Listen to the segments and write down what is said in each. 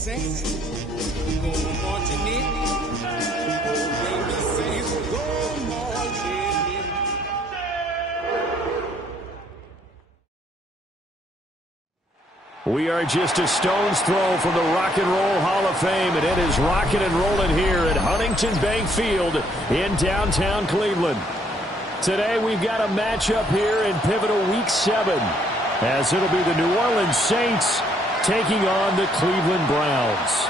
We are just a stone's throw from the Rock and Roll Hall of Fame, and it is rocking and rolling here at Huntington Bank Field in downtown Cleveland. Today we've got a matchup here in pivotal Week 7, as it'll be the New Orleans Saints taking on the Cleveland Browns.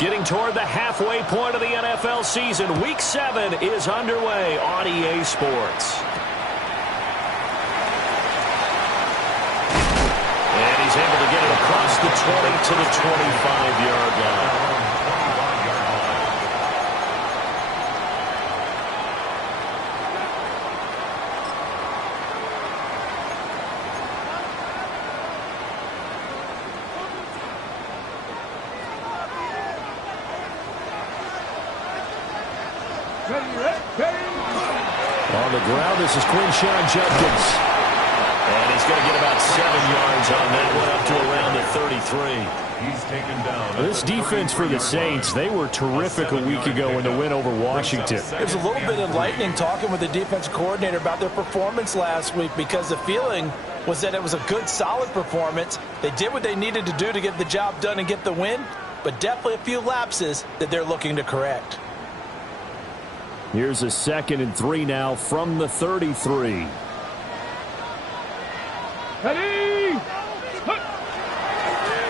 Getting toward the halfway point of the NFL season, Week 7 is underway on EA Sports. And he's able to get it across the 20 to the 25-yard line. On the ground, this is Quinshon Judkins. And he's going to get about 7 yards on that one, up to around the 33. He's taken down. This defense for the Saints, they were terrific a week ago in the win over Washington. It was a little bit enlightening talking with the defensive coordinator about their performance last week, because the feeling was that it was a good, solid performance. They did what they needed to do to get the job done and get the win, but definitely a few lapses that they're looking to correct. Here's a 2nd and 3 now from the 33. Ready?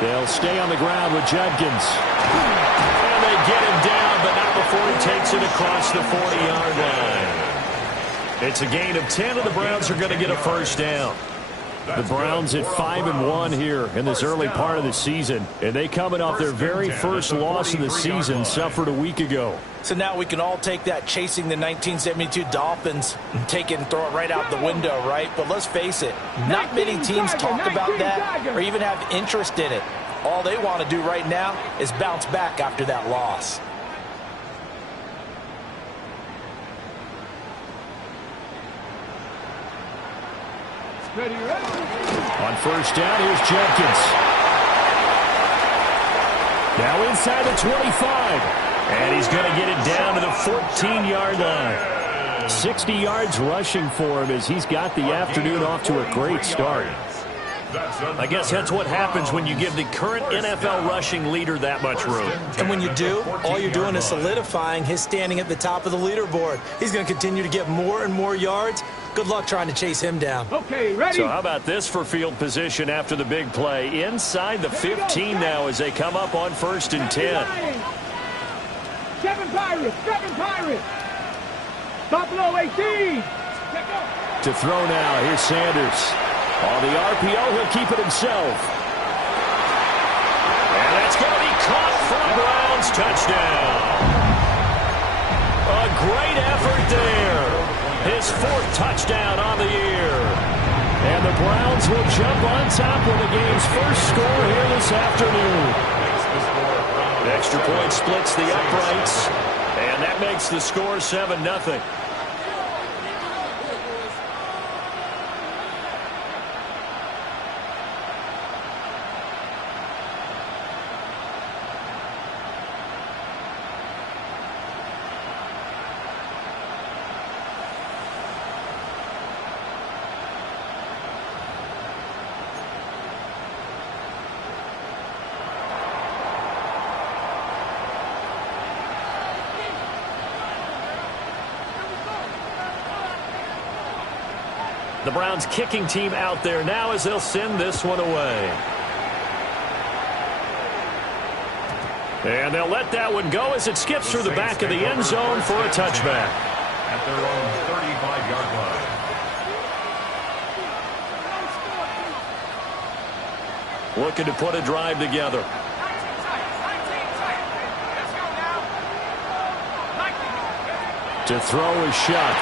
They'll stay on the ground with Judkins. And they get him down, but not before he takes it across the 40-yard line. It's a gain of 10, and the Browns are going to get a first down. The Browns at 5-1 here in this early part of the season, and they coming off their very first loss of the season, suffered a week ago. So now we can all take that chasing the 1972 Dolphins and take it and throw it right out the window, right? But let's face it, not many teams talk about that or even have interest in it. All they want to do right now is bounce back after that loss. Ready, ready. On first down, here's Judkins. Now inside the 25. And he's going to get it down to the 14-yard line. 60 yards rushing for him as he's got the afternoon off to a great start. I guess that's what happens when you give the current NFL rushing leader that much room. And when you do, all you're doing is solidifying his standing at the top of the leaderboard. He's going to continue to get more and more yards. Good luck trying to chase him down. Okay, ready? So how about this for field position after the big play? Inside the 15 now as they come up on 1st and 10. 7 Pirates, 7 Pirates. Buffalo 18. To throw now, here's Sanders. On the RPO, he'll keep it himself. And that's going to be caught for a Browns touchdown. A great effort there. His 4th touchdown on the year. And the Browns will jump on top of the game's first score here this afternoon. Extra point splits the uprights, and that makes the score 7-0. The Browns kicking team out there now as they'll send this one away. And they'll let that one go as it skips through the back of the end zone for a touchback. At their own 35-yard line. Looking to put a drive together. To throw is shot.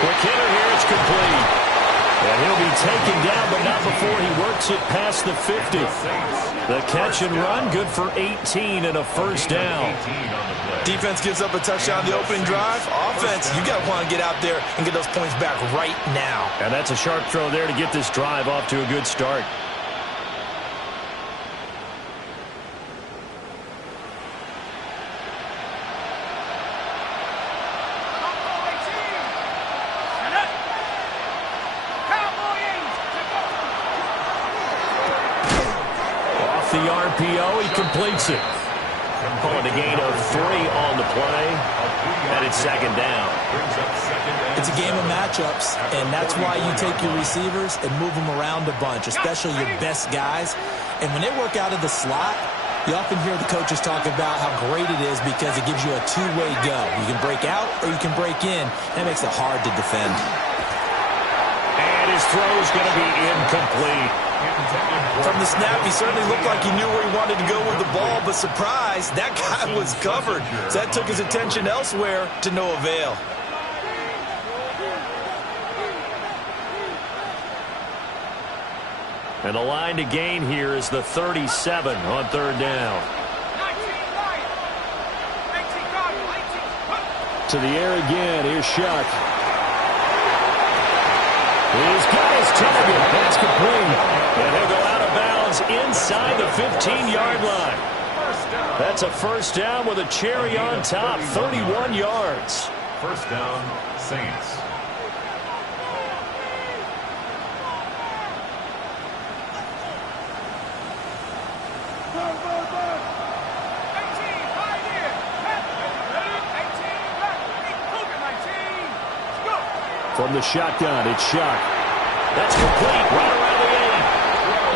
Quick hitter here, it's complete. And he'll be taken down, but not before he works it past the 50. The catch and run, good for 18 and a first down. Defense gives up a touchdown the opening drive. Offense, you got to want to get out there and get those points back right now. And that's a sharp throw there to get this drive off to a good start. The RPO, he completes it. Calling a gain of 3 on the play, and it's second down. It's a game of matchups, and that's why you take your receivers and move them around a bunch, especially your best guys. And when they work out of the slot, you often hear the coaches talk about how great it is because it gives you a two-way go. You can break out or you can break in. That makes it hard to defend. And his throw's going to be incomplete. From the snap, he certainly looked like he knew where he wanted to go with the ball, but surprise, that guy was covered. So that took his attention elsewhere to no avail. And the line to gain here is the 37 on third down. To the air again, here's Shuck. He's got his target. That's complete. And he'll go out of bounds inside the 15-yard line. That's a first down with a cherry on top, 31 yards. First down, Saints. From the shotgun, it's Shuck. That's complete right around the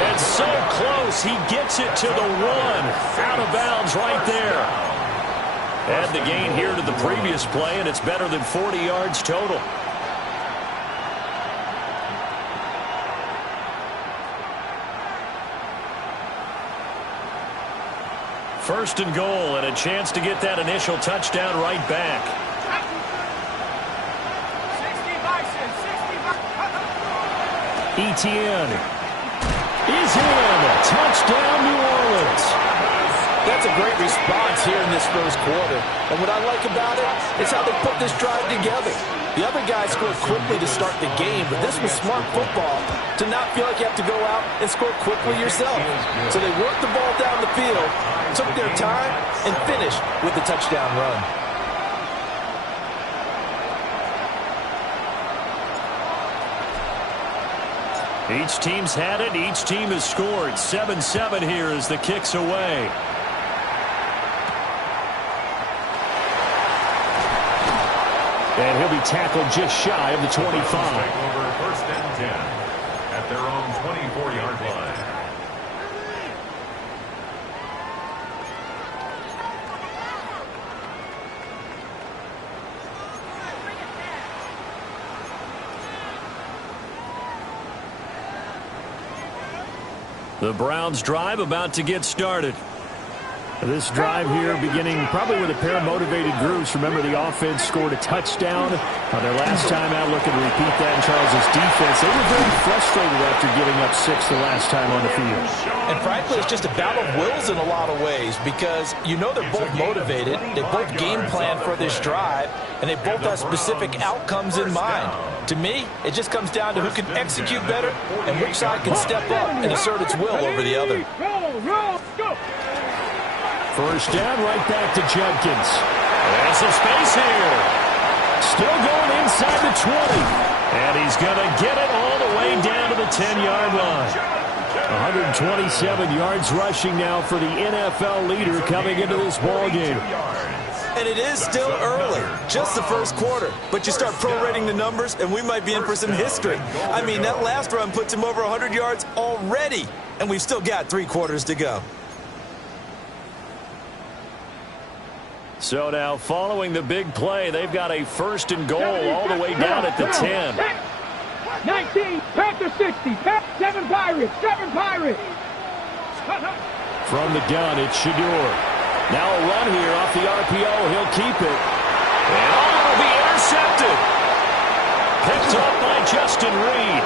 8. And so close, he gets it to the 1. Out of bounds right there. Add the gain here to the previous play, and it's better than 40 yards total. First and goal, and a chance to get that initial touchdown right back. Etienne is in. Touchdown, New Orleans. That's a great response here in this first quarter. And what I like about it is how they put this drive together. The other guys scored quickly to start the game, but this was smart football to not feel like you have to go out and score quickly yourself. So they worked the ball down the field, took their time, and finished with the touchdown run. Each team's had it. Each team has scored. 7-7 here as the kick's away. And he'll be tackled just shy of the 25. Over first and 10 at their own 24-yard line. The Browns drive about to get started. This drive here beginning probably with a pair of motivated groups. Remember, the offense scored a touchdown on their last time out, looking to repeat that in Charles' defense. They were very frustrated after giving up 6 the last time on the field. And frankly, it's just a battle of wills in a lot of ways because you know they're both motivated. They both game plan for this drive, and they both have specific outcomes in mind. To me, it just comes down to who can execute better and which side can step up and assert its will over the other. First down, right back to Judkins. There's some space here. Still going inside the 20. And he's going to get it all the way down to the 10-yard line. 127 yards rushing now for the NFL leader coming into this ballgame. And it is still early, just the first quarter. But you start prorating the numbers, and we might be in for some history. I mean, that last run puts him over 100 yards already, and we've still got 3 quarters to go. So now, following the big play, they've got a first and goal all the way down at the 10. 19, Panther 60, 7 Pirates, 7 Pirates. From the gun, it's Shedeur. Now a run here off the RPO. He'll keep it. And it'll be intercepted. Picked up by Justin Reed.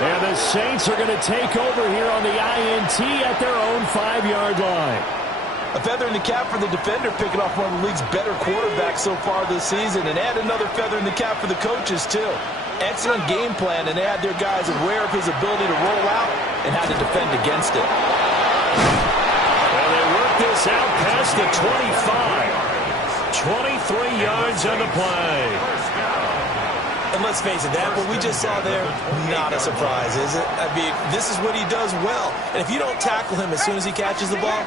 And the Saints are going to take over here on the INT at their own 5-yard line. A feather in the cap for the defender, picking off one of the league's better quarterbacks so far this season. And add another feather in the cap for the coaches, too. Excellent game plan, and they had their guys aware of his ability to roll out and how to defend against it. And they work this out past the 25. 23 yards on the play. And let's face it, that what we just saw there, not a surprise, is it? I mean, this is what he does well. And if you don't tackle him as soon as he catches the ball,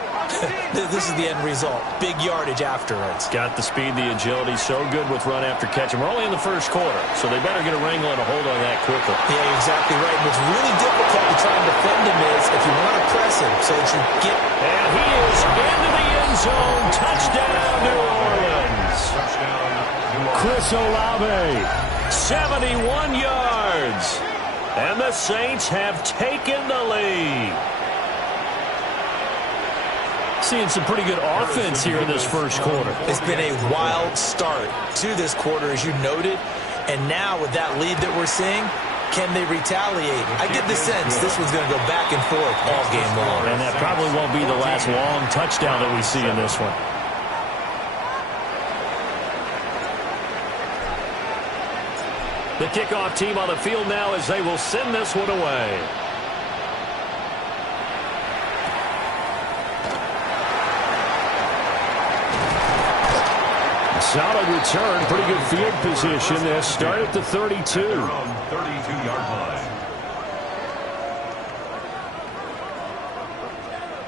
this is the end result. Big yardage afterwards. Got the speed, the agility, so good with run after catch. And we're only in the first quarter, so they better get a wrangle and a hold on that quickly. Yeah, exactly right. And what's really difficult to try and defend him is if you want to press him so that you get... And he is into the end zone. Touchdown, New Orleans. Touchdown, New Orleans. Chris Olave, 71 yards. And the Saints have taken the lead. Seeing some pretty good offense here in this first quarter. It's been a wild start to this quarter, as you noted. And now with that lead that we're seeing, can they retaliate? I get the sense this one's going to go back and forth all game long. And that probably won't be the last long touchdown that we see in this one. The kickoff team on the field now as they will send this one away. Solid return, pretty good field position. They start at the 32. 32-yard line.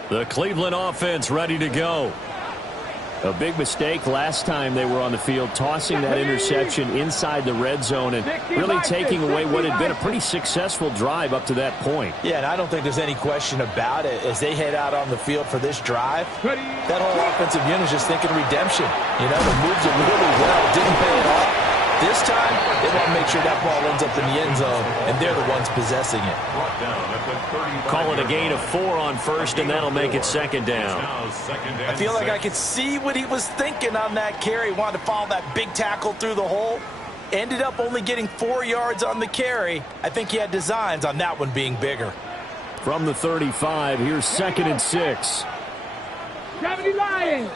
The Cleveland offense ready to go. A big mistake last time they were on the field, tossing that interception inside the red zone and really taking away what had been a pretty successful drive up to that point. Yeah, and I don't think there's any question about it. As they head out on the field for this drive, that whole offensive unit is just thinking redemption. You know, the moves it really well, didn't pay it off. This time, they want to make sure that ball ends up in the end zone, and they're the ones possessing it. Call it a gain of 4 on first, and that'll make it second down. I feel like I could see what he was thinking on that carry. Wanted to follow that big tackle through the hole. Ended up only getting 4 yards on the carry. I think he had designs on that one being bigger. From the 35, here's 2nd and 6. 70 Lions.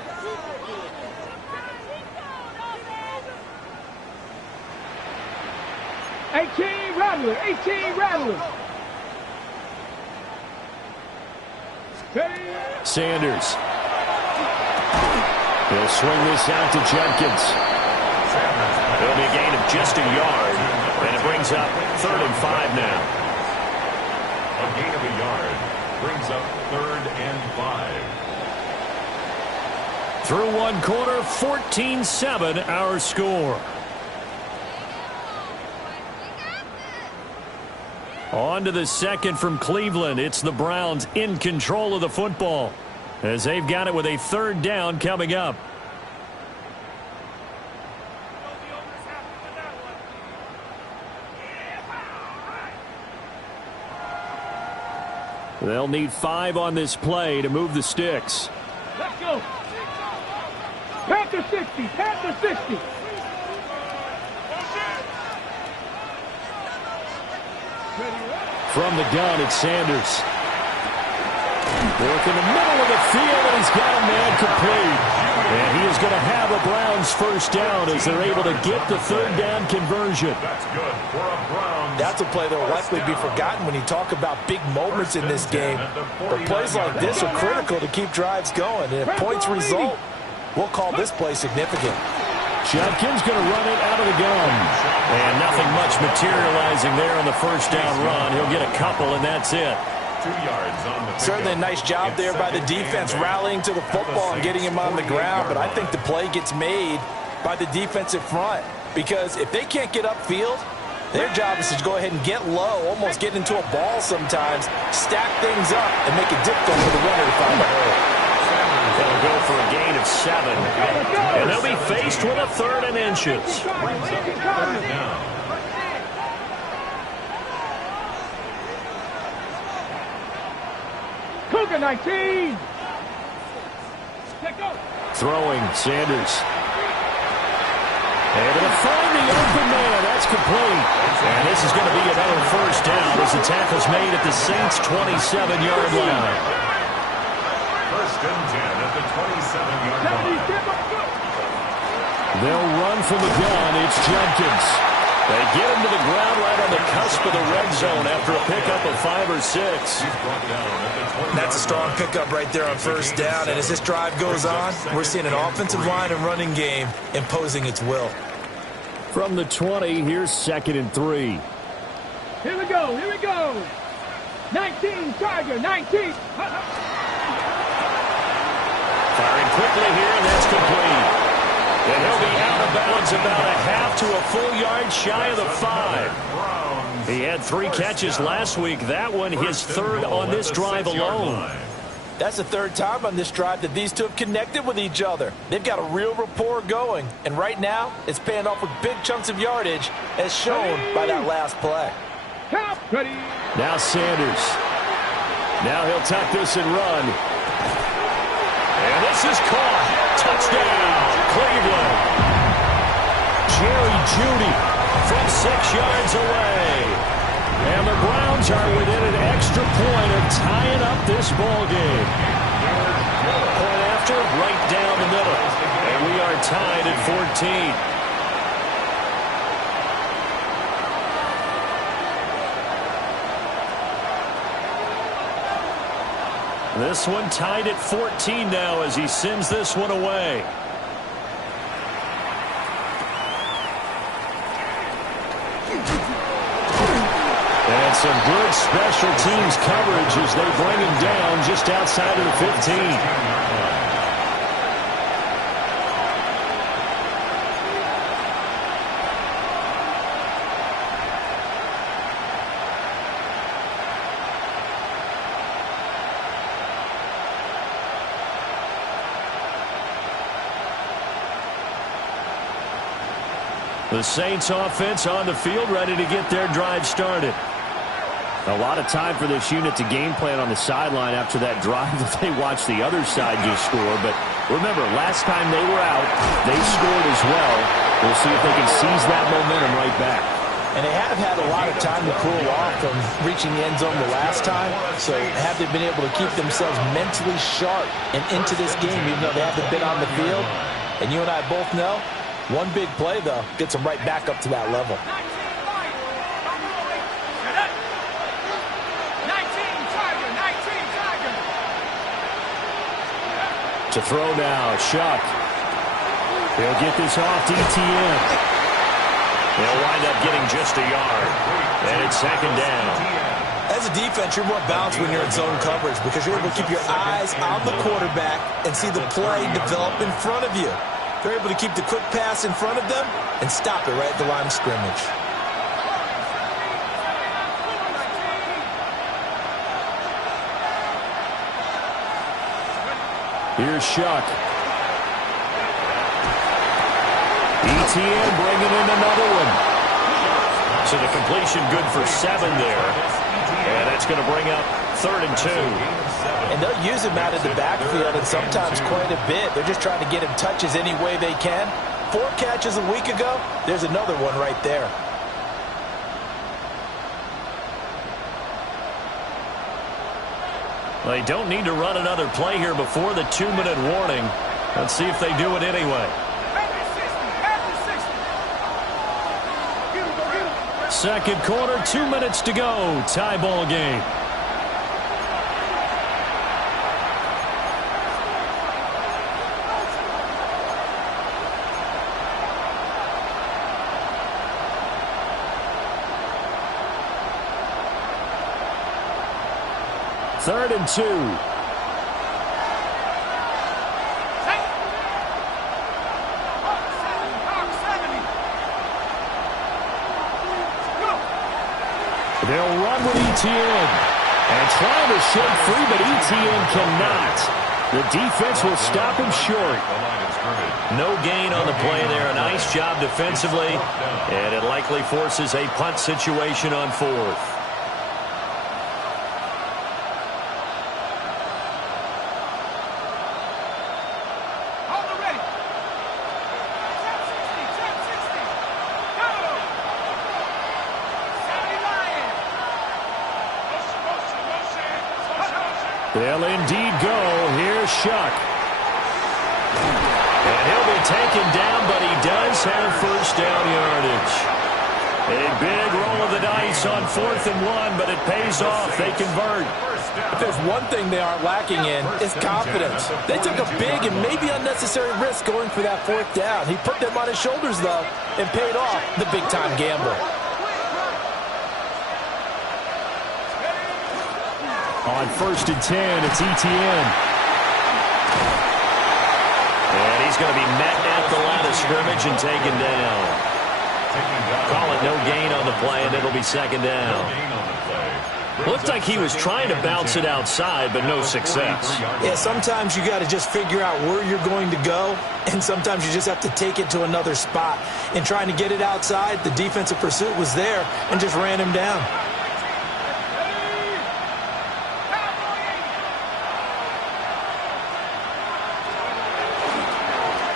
Rattler, 18 Rattler. Sanders. He'll swing this out to Jenkins. It'll be a gain of just a yard, and it brings up 3rd and 5 now. A gain of a yard brings up 3rd and 5. Through one quarter, 14-7 our score. On to the second from Cleveland. It's the Browns in control of the football as they've got it with a 3rd down coming up. They'll need 5 on this play to move the sticks. Let's go. Panther 60, Panther 60. From the gun, it's Sanders. Work in the middle of the field, and he's got a man complete. And he is going to have a Browns 1st down as they're able to get the 3rd down conversion. That's good for a Browns. That's a play that will likely be forgotten when you talk about big moments in this game. But plays like this are critical to keep drives going. And if points result, we'll call this play significant. Jenkins going to run it out of the gun. And nothing much materializing there on the 1st down run. He'll get a couple, and that's it. 2 yards on the Certainly a nice job there by the defense rallying to the football and getting him on the ground. But I think the play gets made by the defensive front. Because if they can't get upfield, their job is to go ahead and get low, almost get into a ball sometimes, stack things up, and make it difficult for the runner to find the hole. They'll go for a gain of 7. And they'll be faced with a 3rd and inches. Cougar 19. Throwing, Sanders. Able to find the open man. That's complete. And this is going to be another first down as the tackle's made at the Saints' 27-yard line. First and 10 at the 27-yard line. They'll run from the gun. It's Jenkins. They get him to the ground right on the cusp of the red zone after a pickup of 5 or 6. That's a strong pickup right there on first down. And as this drive goes on, we're seeing an offensive line and running game imposing its will. From the 20, here's 2nd and 3. Here we go. 19, Tiger, 19. Firing quickly here, and that's complete. And he'll be out of bounds about a half to a full yard shy of the 5. He had 3 catches last week. That one his 3rd on this drive alone. That's the 3rd time on this drive that these two have connected with each other. They've got a real rapport going. And right now, it's paying off with big chunks of yardage, as shown by that last play. Ready. Now Sanders. Now he'll tuck this and run. And this is caught. Touchdown, Cleveland. Jerry Jeudy from 6 yards away. And the Browns are within an extra point of tying up this ball game. Point after, right down the middle. And we are tied at 14. This one tied at 14 now as he sends this one away. And some good special teams coverage as they bring him down just outside of the 15. The Saints offense on the field ready to get their drive started. A lot of time for this unit to game plan on the sideline after that drive that they watched the other side just score. But remember, last time they were out, they scored as well. We'll see if they can seize that momentum right back. And they have had a lot of time to cool off from reaching the end zone the last time. So have they been able to keep themselves mentally sharp and into this game, even though they haven't been on the field? And you and I both know, one big play, though, gets them right back up to that level. To throw now, Shuck. He'll get this off to ETN. They'll wind up getting just a yard. And it's 2nd down. As a defense, you're more balanced when you're in zone coverage because you're able to keep your eyes on the quarterback and see the play develop in front of you. They're able to keep the quick pass in front of them and stop it right at the line of scrimmage. Here's Shuck. ETN bringing in another one. So the completion good for 7 there. And that's going to bring up 3rd and 2. And they'll use him out of the backfield and sometimes quite a bit. They're just trying to get him touches any way they can. 4 catches a week ago. There's another one right there. They don't need to run another play here before the 2-minute warning. Let's see if they do it anyway. Second quarter, 2 minutes to go. Tie ball game. Third and 2. They'll run with ETN. And trying to shake free, but ETN cannot. The defense will stop him short. No gain on the play there. A nice job defensively. And it likely forces a punt situation on 4th. They'll indeed go. Here's Shuck. And he'll be taken down, but he does have first down yardage. A big roll of the dice on 4th and 1, but it pays off. They convert. If there's one thing they aren't lacking in, it's confidence. They took a big and maybe unnecessary risk going for that 4th down. He put them on his shoulders, though, and paid off the big-time gamble. On 1st and 10, it's Etienne. And he's going to be met at the line of scrimmage and taken down. Call it no gain on the play, and it'll be 2nd down. Looked like he was trying to bounce it outside, but no success. Yeah, sometimes you got to just figure out where you're going to go, and sometimes you just have to take it to another spot. In trying to get it outside, the defensive pursuit was there and just ran him down.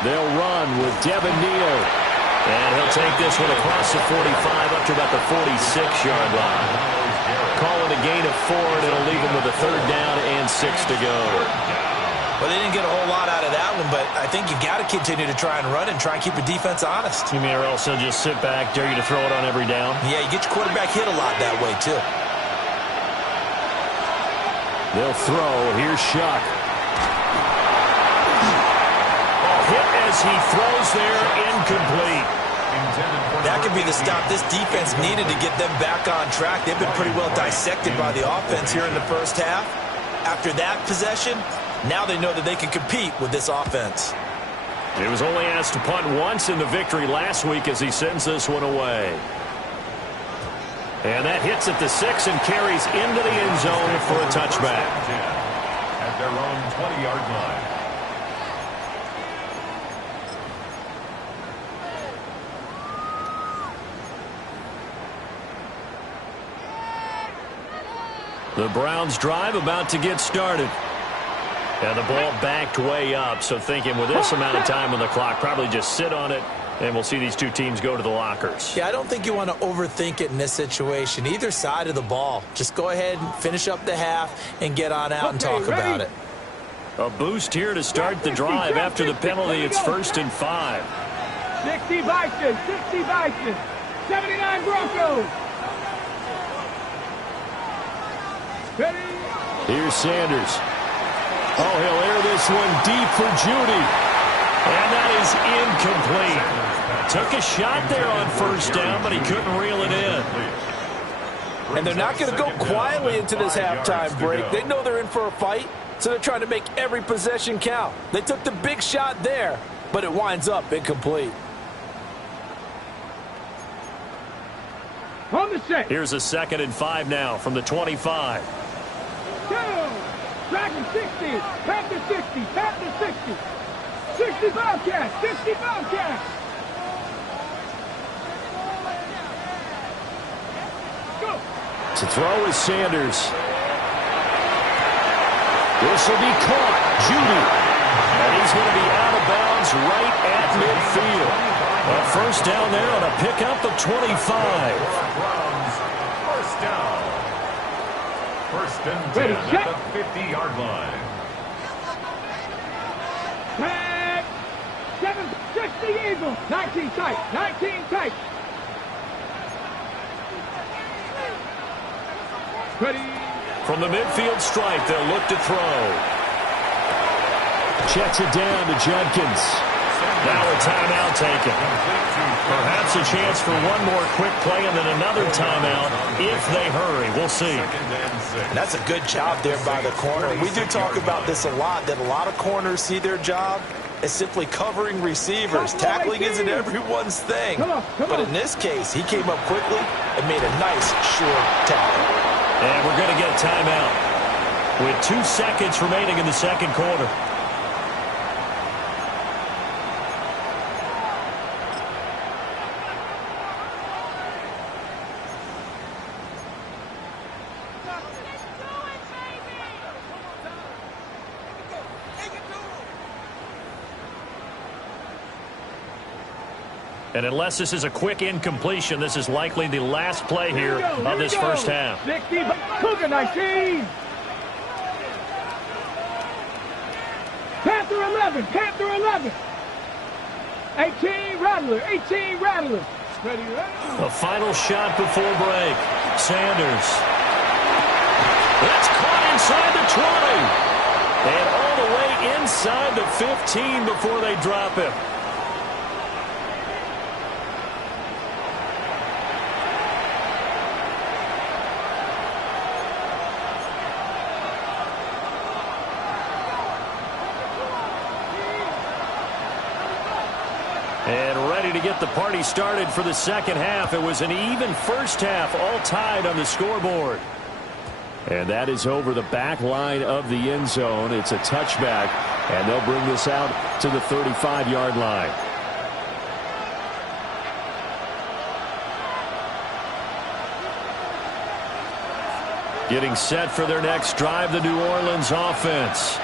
They'll run with Devin Neal. And he'll take this one across the 45 up to about the 46-yard line. Call it a gain of 4, and it'll leave him with a 3rd down and 6 to go. Well, they didn't get a whole lot out of that one, but I think you got to continue to try and run and try and keep the defense honest. You mean or else he'll just sit back, dare you to throw it on every down? Yeah, you get your quarterback hit a lot that way, too. They'll throw. Here's Shuck. Hit as he throws there, incomplete. That could be the stop this defense needed to get them back on track. They've been pretty well dissected by the offense here in the first half. After that possession, now they know that they can compete with this offense. He was only asked to punt once in the victory last week as he sends this one away. And that hits at the 6 and carries into the end zone for a touchback. At their own 20-yard line. The Browns drive about to get started. And the ball backed way up, so thinking with this amount of time on the clock, probably just sit on it, and we'll see these two teams go to the lockers. Yeah, I don't think you want to overthink it in this situation. Either side of the ball. Just go ahead and finish up the half and get on out and talk about it. A boost here to start the drive after the penalty. It's 1st and 5. 60 Vikings, 60 Vikings, 79 Broncos. Ready? Here's Sanders. Oh, he'll air this one deep for Judy. And that is incomplete. Took a shot there on 1st down, but he couldn't reel it in. And they're not going to go quietly into this halftime break. They know they're in for a fight, so they're trying to make every possession count. They took the big shot there, but it winds up incomplete. On the set. Here's a 2nd and 5 now from the 25. Dragon 60, Panther 60, Panther 60. 60 Bobcats, 60 Bobcats. Go. To throw is Sanders. This will be caught. Judy. And he's going to be out of bounds right at midfield. A 1st down there on a pickup of 25. First down. 1st and 10 at the 50-yard line. Tag. 760 Eagles. 19 tight. 19 tight. Ready. From the midfield stripe, they'll look to throw. Checks it down to Judkins. Now a timeout taken. Perhaps a chance for one more quick play and then another timeout if they hurry. We'll see. And that's a good job there by the corner. We do talk about this a lot, that a lot of corners see their job as simply covering receivers. Tackling isn't everyone's thing. But in this case, he came up quickly and made a nice, short tackle. And we're going to get a timeout with 2 seconds remaining in the 2nd quarter. And unless this is a quick incompletion, this is likely the last play here of this first half. 60, Cougar 19. Panther 11. Panther 11. 18 Rattler. 18 Rattler. Ready, ready. A final shot before break. Sanders. That's caught inside the 20. And all the way inside the 15 before they drop him. And ready to get the party started for the second half. It was an even first half, all tied on the scoreboard. And that is over the back line of the end zone. It's a touchback, and they'll bring this out to the 35-yard line. Getting set for their next drive, the New Orleans offense.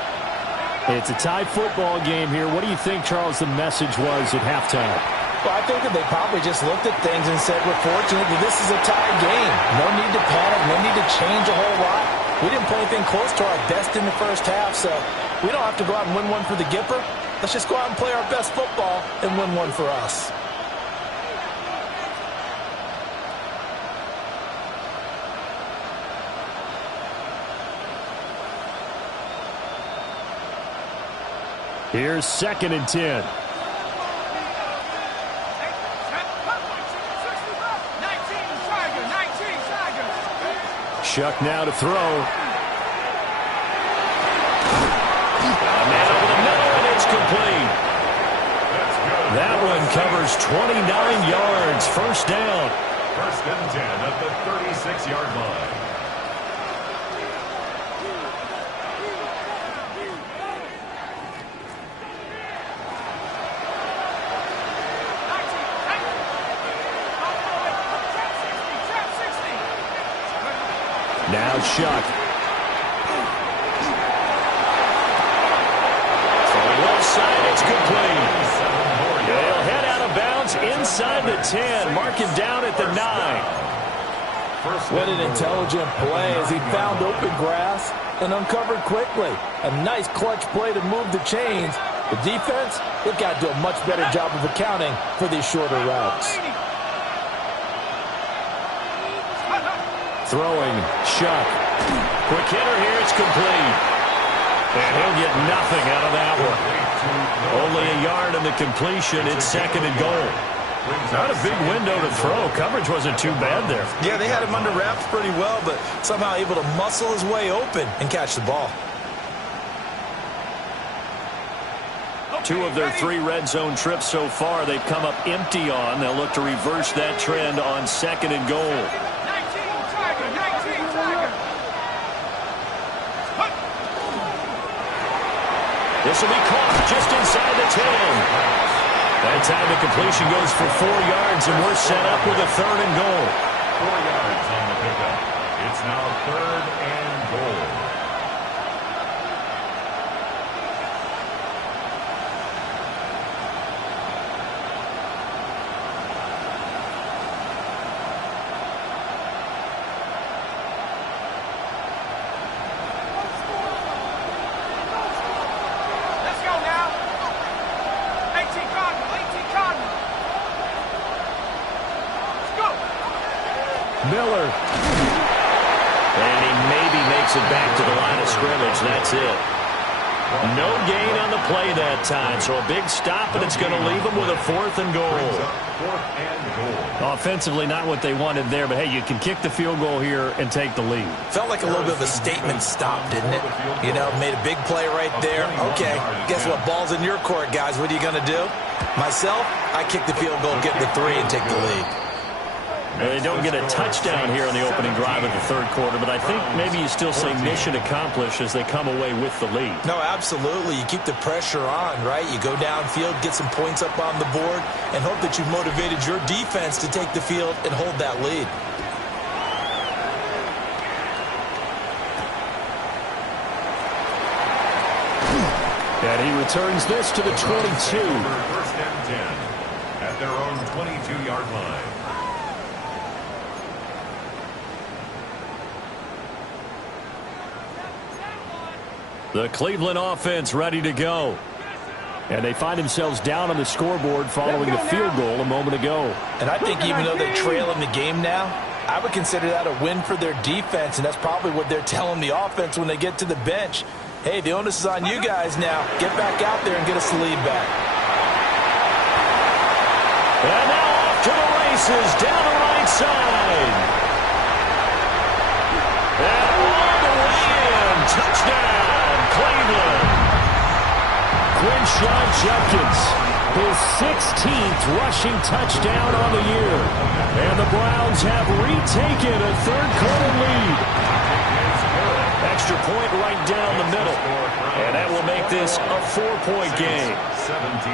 It's a tie football game here. What do you think, Charles, the message was at halftime? Well, I think that they probably just looked at things and said, we're fortunate that this is a tie game. No need to panic, no need to change a whole lot. We didn't play anything close to our best in the first half, so we don't have to go out and win one for the Gipper. Let's just go out and play our best football and win one for us. Here's 2nd and 10. Shuck now to throw. A man over the middle, and it's complete. That one covers 29 yards. First down. 1st and 10 at the 36-yard line. Now Shuck. From the left side, it's complete. They'll head out of bounds inside the 10. Mark him down at the 9. What an intelligent play as he found open grass and uncovered quickly. A nice clutch play to move the chains. The defense, they've got to do a much better job of accounting for these shorter routes. Throwing, Shuck. Quick hitter here, it's complete. And he'll get nothing out of that one. Only a yard in the completion. It's 2nd and goal. Not a big window to throw. Coverage wasn't too bad there. Yeah, they had him under wraps pretty well, but somehow able to muscle his way open and catch the ball. 2 of their 3 red zone trips so far, they've come up empty on. They'll look to reverse that trend on 2nd and goal. This will be caught just inside the 10. That time the completion goes for 4 yards, and we're set up with a 3rd and goal. 4 yards on the pickup. It's now 3rd and goal. Miller. And he maybe makes it back to the line of scrimmage. That's it. No gain on the play that time. So a big stop, and it's going to leave them with a 4th and goal. 4th and goal. Offensively, not what they wanted there, but hey, you can kick the field goal here and take the lead. Felt like a little bit of a statement stop, didn't it? You know, made a big play right there. Okay, guess what? Ball's in your court, guys. What are you going to do? Myself, I kick the field goal, get the 3, and take the lead. They don't get a touchdown here in the opening drive of the 3rd quarter, but I think maybe you still say mission accomplished as they come away with the lead. No, absolutely. You keep the pressure on, right? You go downfield, get some points up on the board, and hope that you've motivated your defense to take the field and hold that lead. And he returns this to the 22. 1st and 10 at their own 22-yard line. The Cleveland offense ready to go. And they find themselves down on the scoreboard following the field goal a moment ago. And I think even though they're trailing the game now, I would consider that a win for their defense, and that's probably what they're telling the offense when they get to the bench. Hey, the onus is on you guys now. Get back out there and get us the lead back. And now off to the races down the right side. And all the way in. Touchdown, Cleveland. Quinshon Judkins, his 16th rushing touchdown on the year. And the Browns have retaken a third-quarter lead. Extra point right down the middle. And that will make this a 4-point game. 17.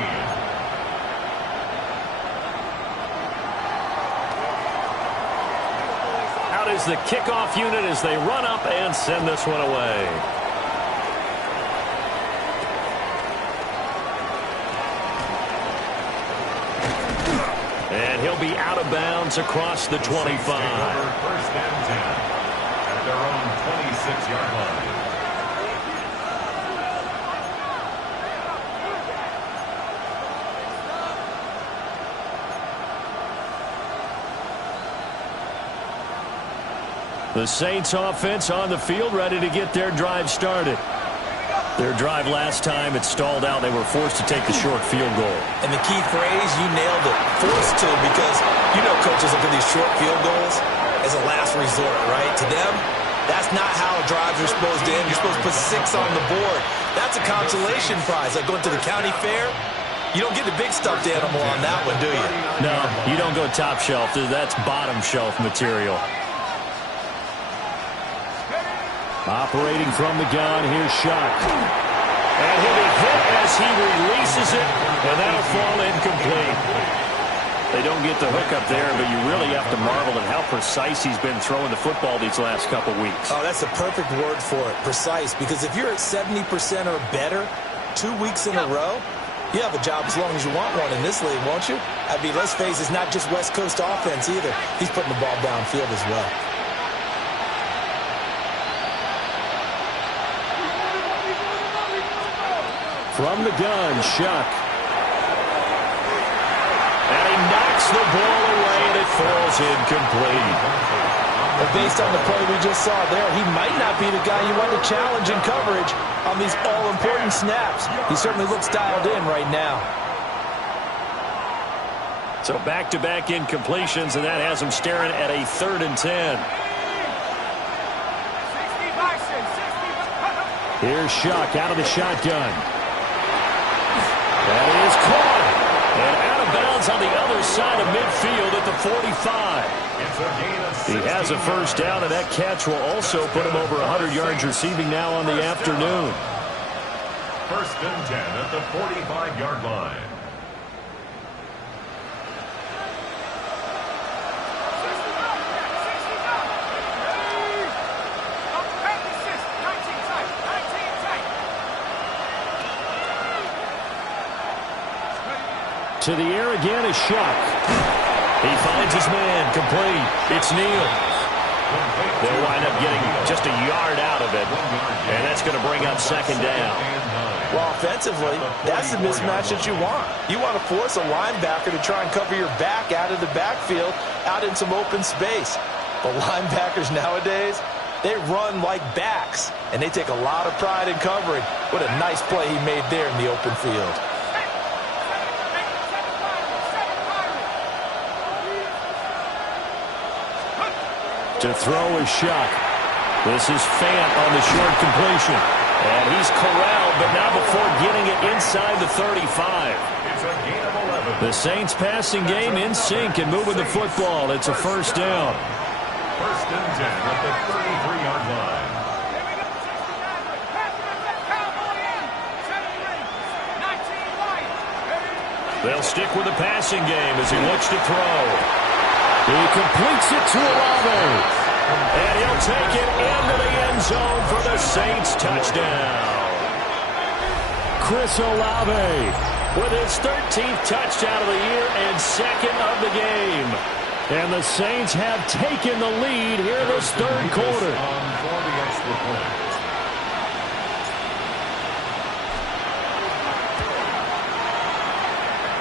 Out is the kickoff unit as they run up and send this one away. And he'll be out of bounds across the 25. First and 10 at their own 26-yard line. The Saints offense on the field, ready to get their drive started. Their drive last time, it stalled out. They were forced to take the short field goal. And the key phrase, you nailed it, forced to, because you know coaches look at these short field goals as a last resort, right? To them, that's not how drives are supposed to end. You're supposed to put 6 on the board. That's a consolation prize, like going to the county fair. You don't get the big stuffed animal on that one, do you? No, you don't go top shelf. That's bottom shelf material. Operating from the gun, here's Shock. And he'll be hit as he releases it, and that'll fall incomplete. They don't get the hook up there, but you really have to marvel at how precise he's been throwing the football these last couple weeks. Oh, that's the perfect word for it, precise, because if you're at 70% or better 2 weeks in a row, you have a job as long as you want one in this league, won't you? I mean, let's face it, it's not just West Coast offense either. He's putting the ball downfield as well. From the gun, Shock. And he knocks the ball away, and it falls incomplete. But based on the play we just saw there, he might not be the guy you want to challenge in coverage on these all-important snaps. He certainly looks dialed in right now. So back-to-back incompletions, and that has him staring at a 3rd and 10. Here's Shock out of the shotgun. That is caught. And out of bounds on the other side of midfield at the 45. He has a first down, and that catch will also put him over 100 yards receiving now on the afternoon. First and 10 at the 45-yard line. To the air again is Shock. He finds his man, complete. It's Neal. They'll wind up getting just a yard out of it, and that's going to bring up 2nd down. Well, offensively, that's the mismatch that you want. You want to force a linebacker to try and cover your back out of the backfield, out in some open space. But linebackers nowadays, they run like backs, and they take a lot of pride in covering. What a nice play he made there in the open field. To throw is Shock. This is Fant on the short completion. And he's corralled, but now before getting it inside the 35. It's a gain of 11. The Saints passing game in sync and moving the football. It's a first down. First and 10 at the 33-yard line. They'll stick with the passing game as he looks to throw. He completes it to Olave. And he'll take it into the end zone for the Saints touchdown. Chris Olave with his 13th touchdown of the year and 2nd of the game. And the Saints have taken the lead here in this 3rd quarter. For the extra point.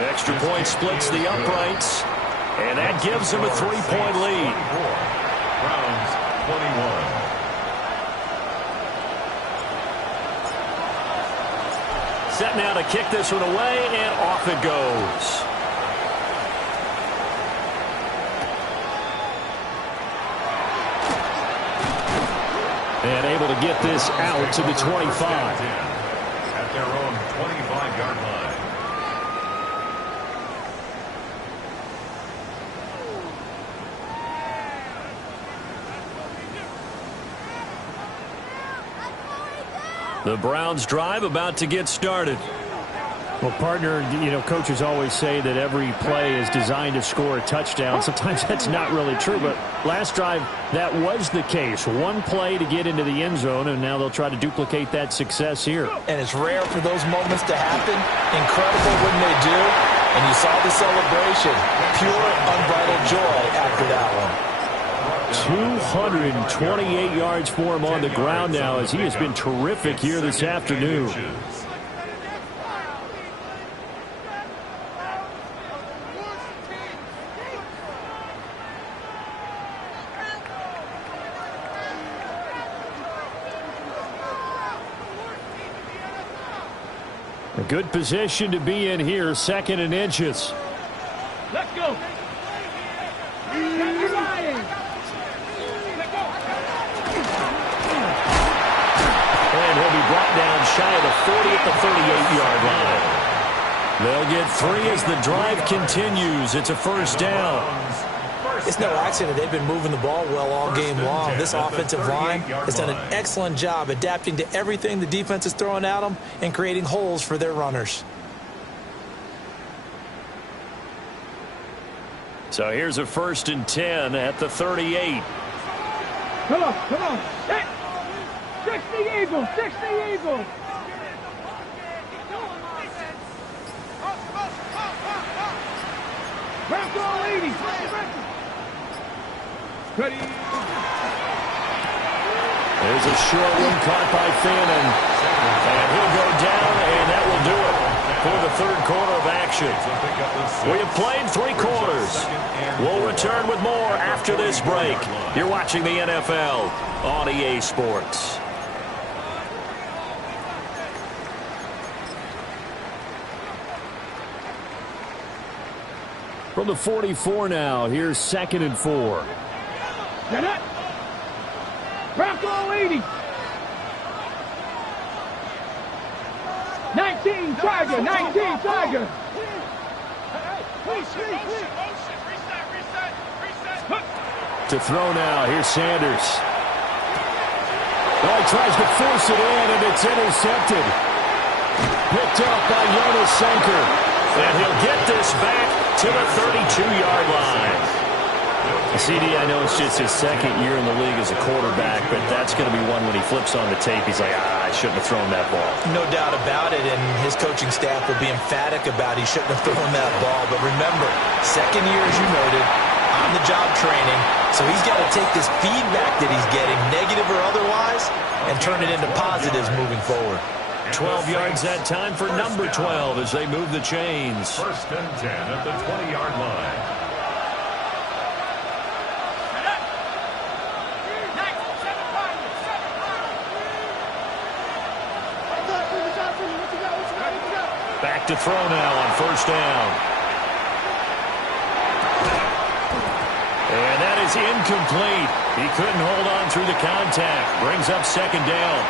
Extra point splits the uprights, and that gives them a 3-point lead. Browns 21. Set now to kick this one away, and off it goes. And able to get this out to the 25. At their own 25-yard line. The Browns drive about to get started. Well, partner, coaches always say that every play is designed to score a touchdown. Sometimes that's not really true, but last drive, that was the case. One play to get into the end zone, and now they'll try to duplicate that success here. And it's rare for those moments to happen. Incredible when they do. And you saw the celebration. Pure, unbridled joy after that one. 228 yards for him on the ground now, as he has been terrific here this afternoon. A good position to be in here, 2nd and inches. Let's go. And he'll be brought down shy of the 40 at the 38-yard line. They'll get 3 as the drive continues. It's a first down. It's no accident they've been moving the ball well all game long. This offensive line has done an excellent job adapting to everything the defense is throwing at them and creating holes for their runners. So here's a 1st and 10 at the 38. Come on. Hit. 60 Eagles. Back all 80. Ready. There's a short one caught by Fannin. And he'll go down, and that will do it for the 3rd quarter of action. We have played 3 quarters. We'll return with more after this break. You're watching the NFL on EA Sports. From the 44 now, here's 2nd and 4. Get it. Back all 80. 19 Tiger. To throw now, here's Sanders. Oh, he tries to force it in, and it's intercepted. Picked up by Jonas Sanker. And he'll get this back to the 32-yard line. CD, I know it's just his 2nd year in the league as a quarterback, but that's going to be one when he flips on the tape, he's like, I shouldn't have thrown that ball. No doubt about it, and his coaching staff will be emphatic about he shouldn't have thrown that ball. But remember, 2nd year, as you noted, on-the-job training, so he's got to take this feedback that he's getting, negative or otherwise, and turn it into positives moving forward. 12 yards that time for number 12 as they move the chains. 1st and 10 at the 20-yard line. Back to throw now on 1st down. And that is incomplete. He couldn't hold on through the contact. Brings up 2nd down.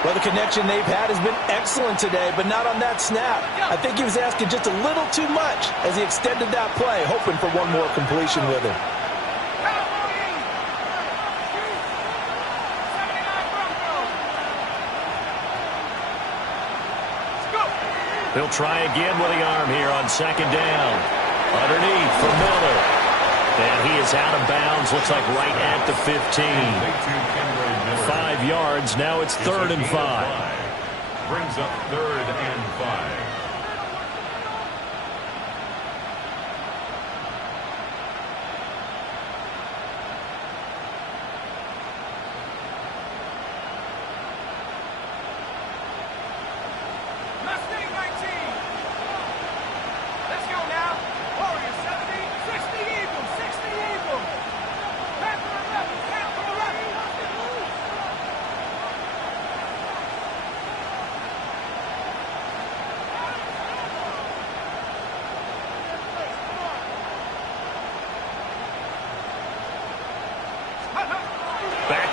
Well, the connection they've had has been excellent today, but not on that snap. I think he was asking just a little too much as he extended that play, hoping for one more completion with him. He'll try again with the arm here on 2nd down. Underneath for Miller. And he is out of bounds. Looks like right at the 15. 5 yards. Now it's 3rd and 5. Brings up 3rd and 5.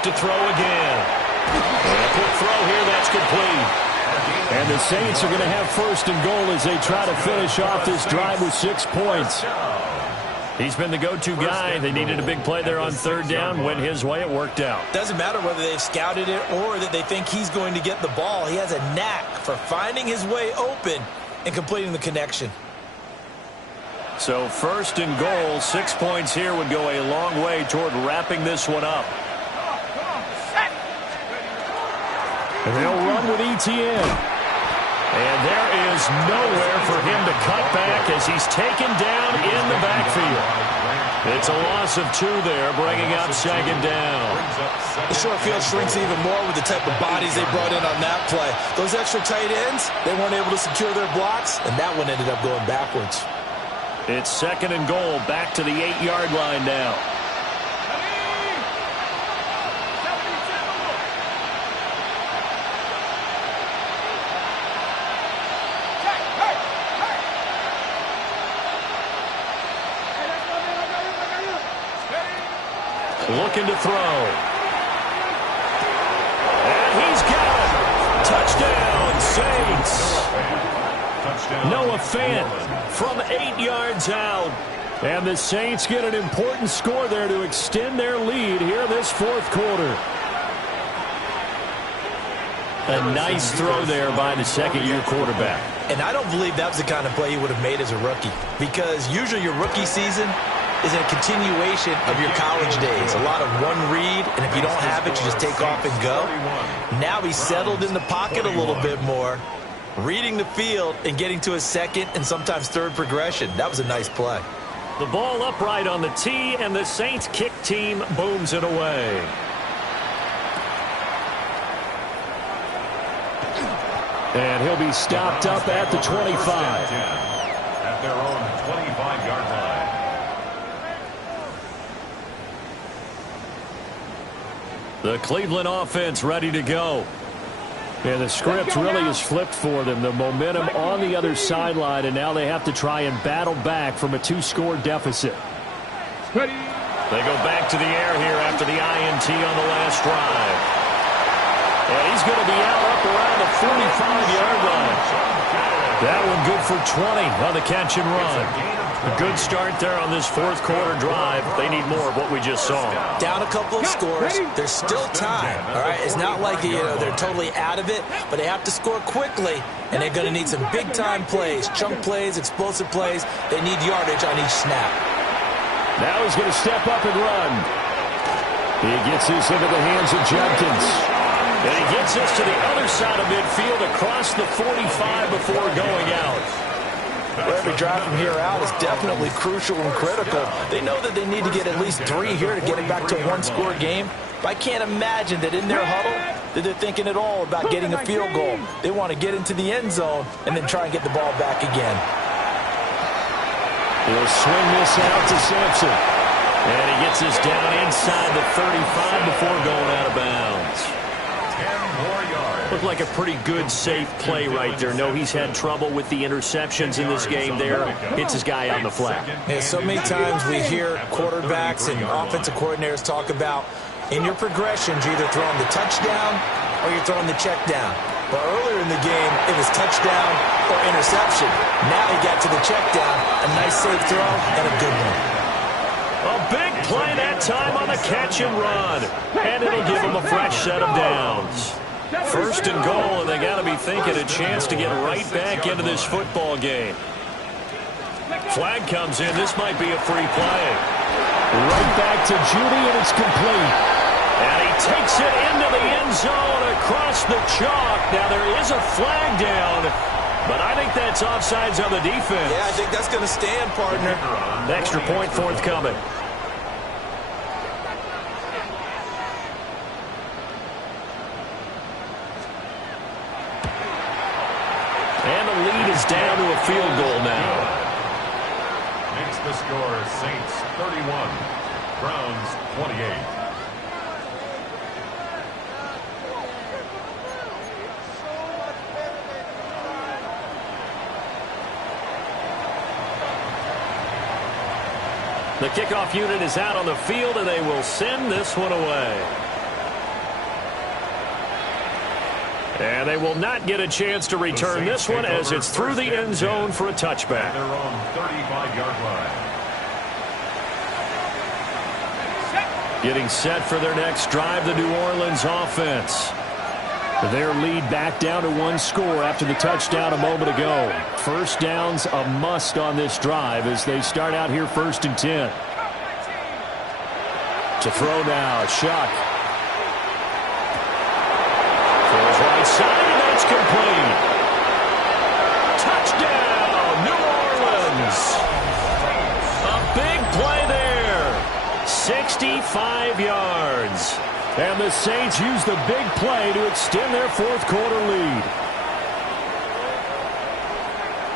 back to throw again. And a quick throw here, that's complete. And the Saints are going to have first and goal as they try to finish off this drive with 6 points. He's been the go-to guy. They needed a big play there on third down. Went his way. It worked out. Doesn't matter whether they've scouted it or that they think he's going to get the ball. He has a knack for finding his way open and completing the connection. So first and goal, 6 points here would go a long way toward wrapping this one up. And they'll run with ETN. And there is nowhere for him to cut back as he's taken down in the backfield. It's a loss of 2 there, bringing up second down. The short field shrinks even more with the type of bodies they brought in on that play. Those extra tight ends, they weren't able to secure their blocks, and that one ended up going backwards. It's second and goal, back to the 8-yard line now. Looking to throw. And he's got it. Touchdown, Saints. Noah Fant from 8 yards out. And the Saints get an important score there to extend their lead here this fourth quarter. A nice throw there by the second-year quarterback. And I don't believe that was the kind of play he would have made as a rookie, because usually your rookie season is a continuation of your college days. A lot of one read, and if you don't have it, you just take off and go. Now he's settled in the pocket a little bit more, reading the field and getting to his second and sometimes third progression. That was a nice play. The ball upright on the tee, and the Saints kick team booms it away. And he'll be stopped up at the 25. At their own 25-yard line. The Cleveland offense ready to go. And the script really is flipped for them. The momentum on the other sideline, and now they have to try and battle back from a 2-score deficit. They go back to the air here after the INT on the last drive. And he's going to be out up around the 45-yard line. That one good for 20 on the catch and run. A good start there on this fourth quarter drive. They need more of what we just saw. Down a couple of scores. There's still time. All right, it's not like they're totally out of it, but they have to score quickly, and they're going to need some big-time plays, chunk plays, explosive plays. They need yardage on each snap. Now he's going to step up and run. He gets this into the hands of Judkins. And he gets this to the other side of midfield across the 45 before going out. Well, every drive from here out is definitely crucial and critical. They know that they need to get at least 3 here to get it back to a 1-score game. But I can't imagine that in their huddle that they're thinking at all about getting a field goal. They want to get into the end zone and then try and get the ball back again. He'll swing this out to Sampson. And he gets this down inside the 35 before going out of bounds. 10 more yards. Looked like a pretty good, safe play right there. No, he's had trouble with the interceptions in this game there. Hits his guy on the flat. Yeah, so many times we hear quarterbacks and offensive coordinators talk about in your progressions, you're either throwing the touchdown or you're throwing the check down. But earlier in the game, it was touchdown or interception. Now he got to the check down, a nice safe throw, and a good one. A big play that time on the catch and run. And it'll give him a fresh set of downs. First and goal, and they got to be thinking a chance to get right back into this football game. Flag comes in. This might be a free play. Right back to Judy, and it's complete. And he takes it into the end zone across the chalk. Now there is a flag down, but I think that's offsides on the defense. Yeah, I think that's going to stand, partner. Extra point forthcoming. And the lead is down to a field goal now. Makes the score Saints 31, Browns 28. The kickoff unit is out on the field, and they will send this one away. And they will not get a chance to return this one as it's through the end zone for a touchback. They're on 35-yard line. Getting set for their next drive, the New Orleans offense. Their lead back down to one score after the touchdown a moment ago. First down's a must on this drive as they start out here 1st and 10. To throw now, Shuck. Throws right side, and that's complete. Touchdown, New Orleans. A big play there. 65 yards. And the Saints use the big play to extend their fourth quarter lead.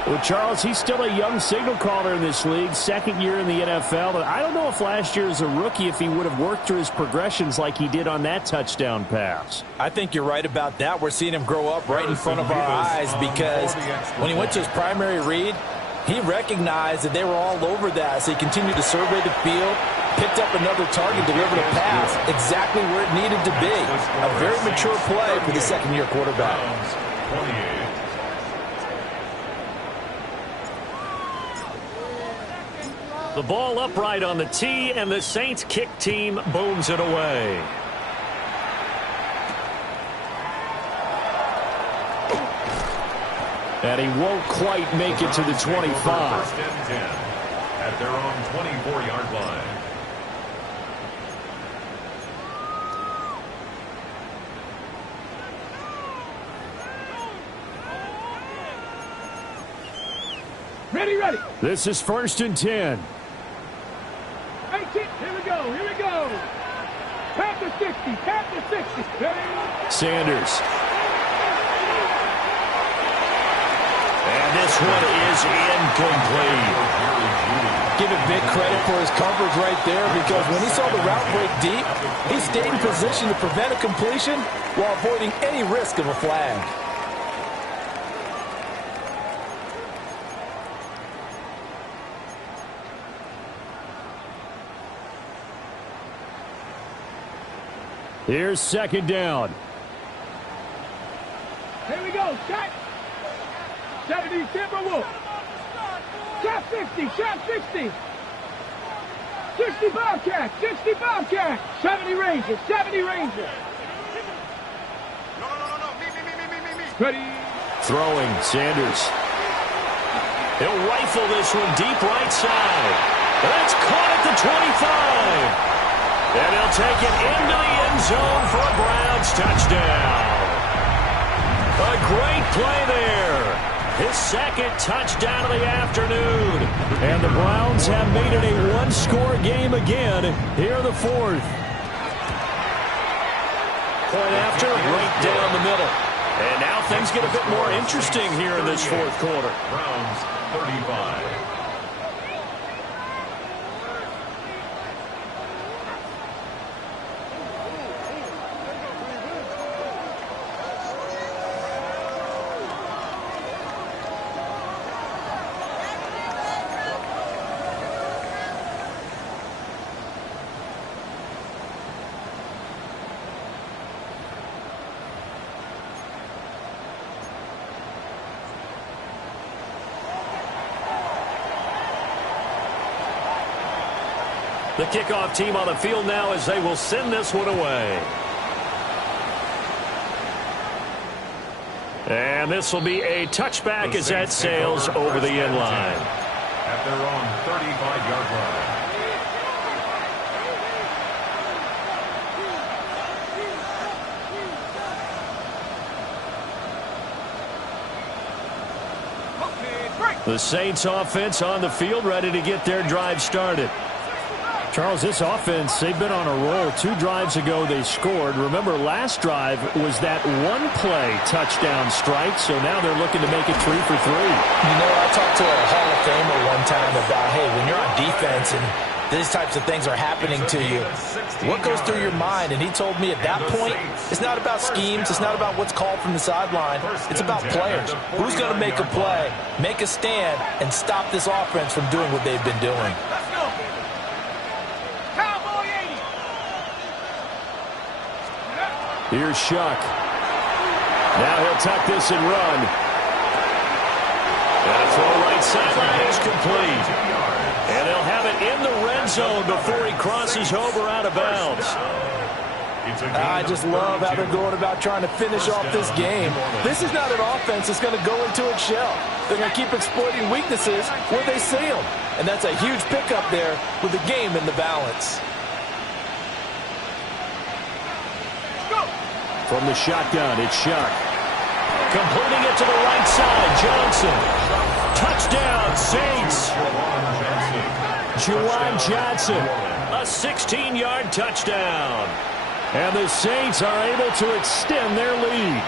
Well, Charles, he's still a young signal caller in this league, second year in the NFL. But I don't know if last year as a rookie, if he would have worked through his progressions like he did on that touchdown pass. I think you're right about that. We're seeing him grow up right in front of our eyes because when he went to his primary read, he recognized that they were all over that. So he continued to survey the field, picked up another target, delivered a pass exactly where it needed to be. A very mature play for the second-year quarterback. The ball upright on the tee, and the Saints kick team booms it away. And he won't quite make it to the 25. 1st and 10 at their own 24-yard line. Ready. This is 1st and 10. 18, here we go. Pass to 60, Ready. Sanders. And this one is incomplete. Give it big credit for his coverage right there because when he saw the route break deep, he stayed in position to prevent a completion while avoiding any risk of a flag. Here's 2nd down. Here we go, shot. 70, Timberwolves. Shot 50, shot 60. 60 Bobcats, 70 Rangers. No, me. Ready. Throwing, Sanders. He'll rifle this one deep right side. That's caught at the 25. And he'll take it into the end zone for a Browns touchdown. A great play there. His second touchdown of the afternoon. And the Browns have made it a one-score game again here in the 4th. Point after, right down the middle. And now things get a bit more interesting here in this 4th quarter. Browns 35. The kickoff team on the field now as they will send this one away. And this will be a touchback as that sails over the end line. At their own 35-yard line. The Saints offense on the field ready to get their drive started. Charles, this offense, they've been on a roll. 2 drives ago they scored. Remember, last drive was that one-play touchdown strike, so now they're looking to make it 3 for 3. You know, I talked to a Hall of Famer one time about, hey, when you're on defense and these types of things are happening to you, what goes through your mind? And he told me at that point, it's not about schemes. It's not about what's called from the sideline. It's about players. Who's going to make a play, make a stand, and stop this offense from doing what they've been doing? Here's Shuck. Now he'll tuck this and run. And a throw right sideline is complete. And they'll have it in the red zone before he crosses over out of bounds. I just love how they're going about trying to finish off this game. This is not an offense that's going to go into its shell. They're going to keep exploiting weaknesses where they see them. And that's a huge pickup there with the game in the balance. From the shotgun, it's Shuck. Completing it to the right side, Johnson. Touchdown, Saints. Juwan Johnson, a 16-yard touchdown. And the Saints are able to extend their lead.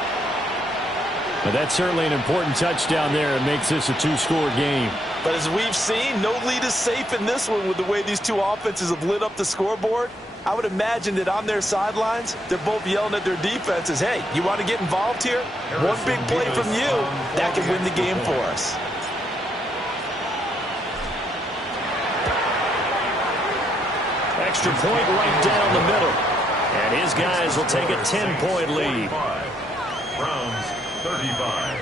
But that's certainly an important touchdown there. It makes this a two-score game. But as we've seen, no lead is safe in this one with the way these two offenses have lit up the scoreboard. I would imagine that on their sidelines, they're both yelling at their defenses, hey, you want to get involved here? One big play from you, that can win the game for us. Extra point right down the middle. And his guys will take a 10-point lead. Browns 35.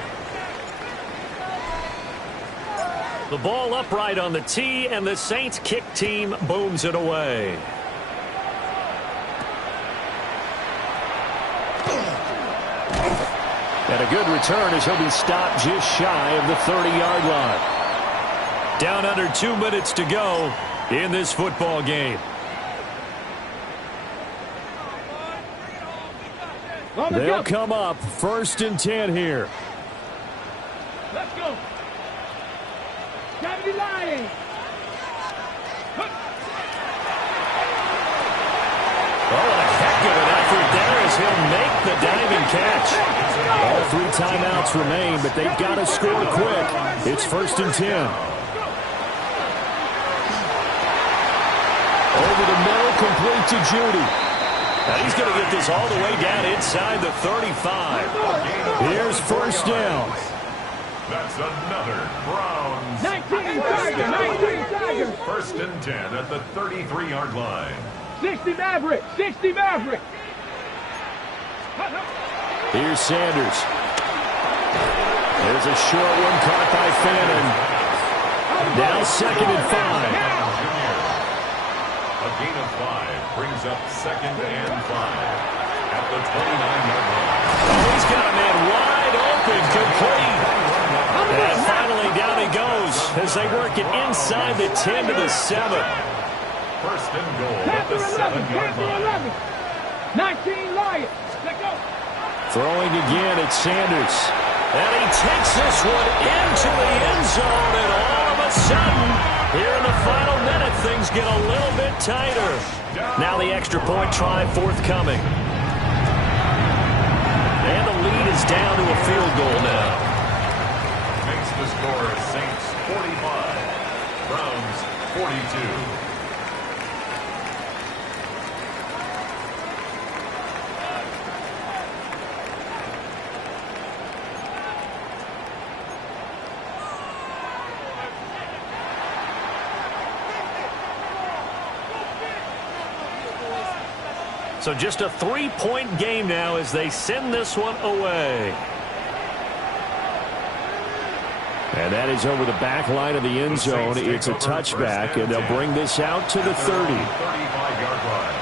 The ball upright on the tee, and the Saints kick team booms it away. And a good return as he'll be stopped just shy of the 30-yard line. Down under 2 minutes to go in this football game. They'll come up 1st and 10 here. Let's go. Gravity line. Oh, a heck of an effort there as he'll make the diving catch. All 3 timeouts remain, but they've got to score quick. It's 1st and 10. Over the middle, complete to Judy. Now he's going to get this all the way down inside the 35. Here's 1st down. That's another Browns. 19 Tigers. 1st and 10 at the 33-yard line. 60 Maverick. 60 Maverick. Here's Sanders. There's a short one caught by Fannin. Now 2nd and 5. A gain of 5 brings up 2nd and 5 at the 29-yard line. Oh, he's got a man wide open, complete. And finally down he goes as they work it inside the 10 to the 7. 1st and goal at the 7-yard line. 19 Lions. Let's go. Throwing again at Sanders. And he takes this one into the end zone, and all of a sudden, here in the final minute, things get a little bit tighter. Now the extra point try forthcoming. And the lead is down to a field goal now. Makes the score Saints 45, Browns 42. So just a 3-point game now as they send this one away. And that is over the back line of the end zone. It's a touchback, and they'll bring this out to the 30. 35-yard line.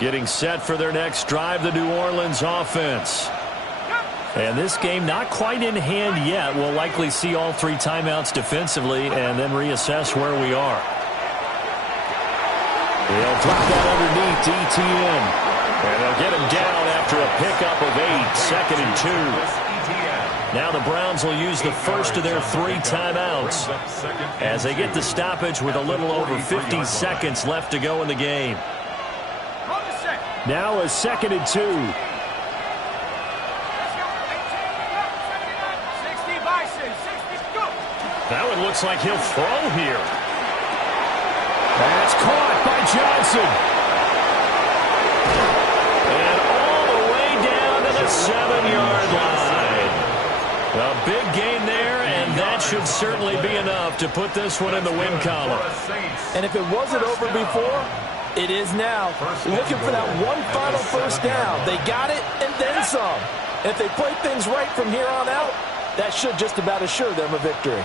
Getting set for their next drive, the New Orleans offense. And this game not quite in hand yet. We'll likely see all 3 timeouts defensively and then reassess where we are. They'll drop that underneath to ETN. And they'll get him down after a pickup of 8, 2nd and 2. Now the Browns will use the first of their 3 timeouts as they get the stoppage with a little over 50 seconds left to go in the game. Now a 2nd and 2. That one looks like he'll throw here. That's caught by Johnson. And all the way down to the 7-yard line. A big should certainly be enough to put this one in the win column. And if it wasn't over before, it is now. Looking for that one final first down. They got it and then some. And if they play things right from here on out, that should just about assure them a victory.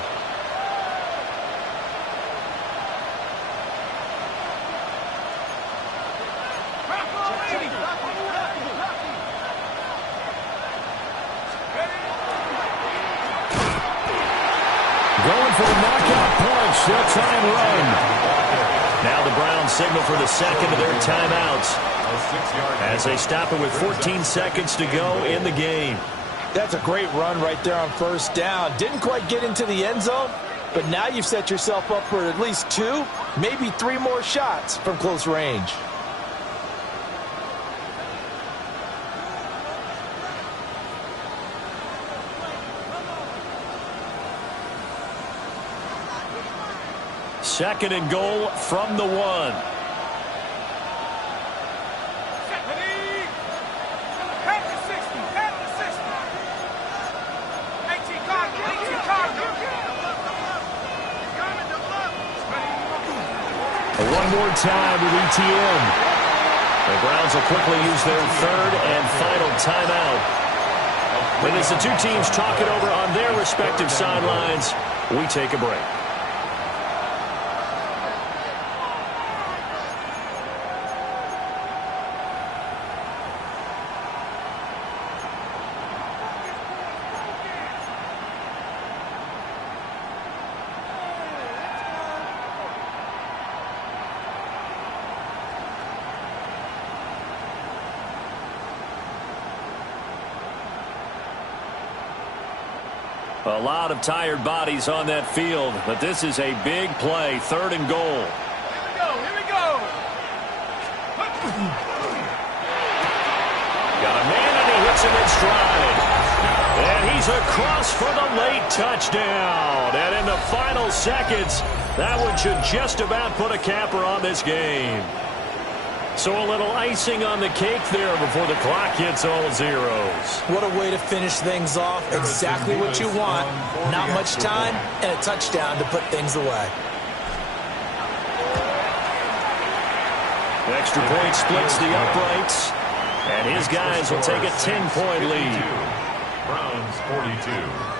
Going for the knockout punch. They'll try and run. Now the Browns signal for the second of their timeouts as they stop it with 14 seconds to go in the game. That's a great run right there on first down. Didn't quite get into the end zone, but now you've set yourself up for at least 2, maybe 3 more shots from close range. Second and goal from the 1. One more time with ETN. The Browns will quickly use their third and final timeout. And as the two teams talk it over on their respective sidelines, we take a break. A lot of tired bodies on that field, but this is a big play, third and goal. Here we go. Got a man and he hits him in stride. And he's across for the late touchdown. And in the final seconds, that one should just about put a capper on this game. So a little icing on the cake there before the clock hits all zeros. What a way to finish things off. Exactly what you want. Not much time and a touchdown to put things away. The extra point splits the uprights. And his guys will take a 10-point lead. Browns 42.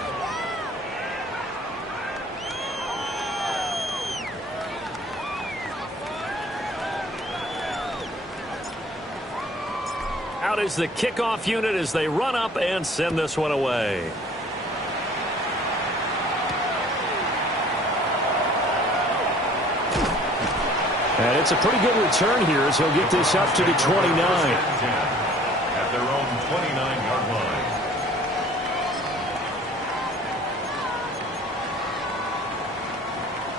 Out is the kickoff unit as they run up and send this one away. And it's a pretty good return here as he'll get this up to the 29. At their own 29-yard line.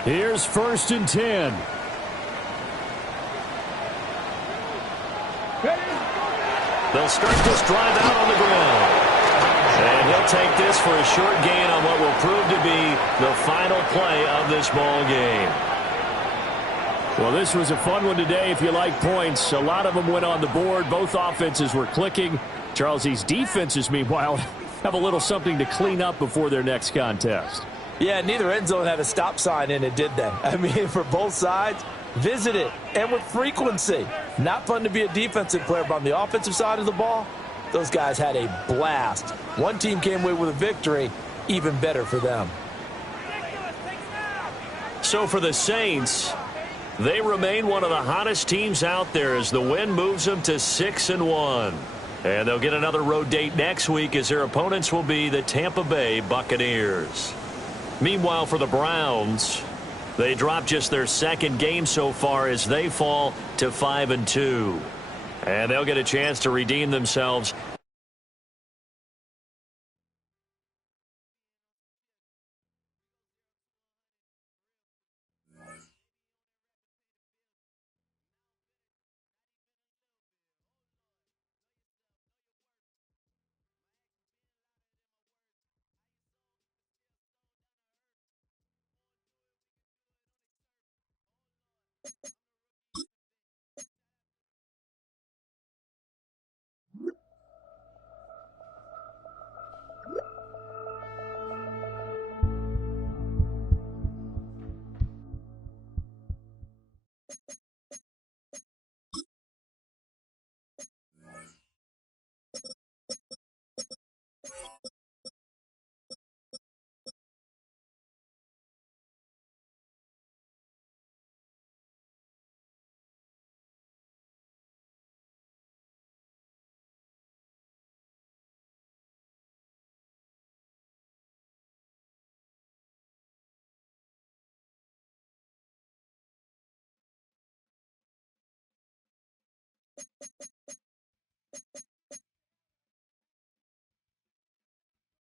Here's first and 10. They'll start this drive out on the ground. And he'll take this for a short gain on what will prove to be the final play of this ball game. Well, this was a fun one today if you like points. A lot of them went on the board. Both offenses were clicking. Charles, these defenses, meanwhile, have a little something to clean up before their next contest. Yeah, neither end zone had a stop sign in it, did they? I mean, for both sides, visit it, and with frequency. Not fun to be a defensive player, but on the offensive side of the ball, those guys had a blast. One team came away with a victory, even better for them. So for the Saints, they remain one of the hottest teams out there as the win moves them to 6-1. And they'll get another road date next week as their opponents will be the Tampa Bay Buccaneers. Meanwhile, for the Browns, they dropped just their second game so far as they fall to 5-2. And they'll get a chance to redeem themselves.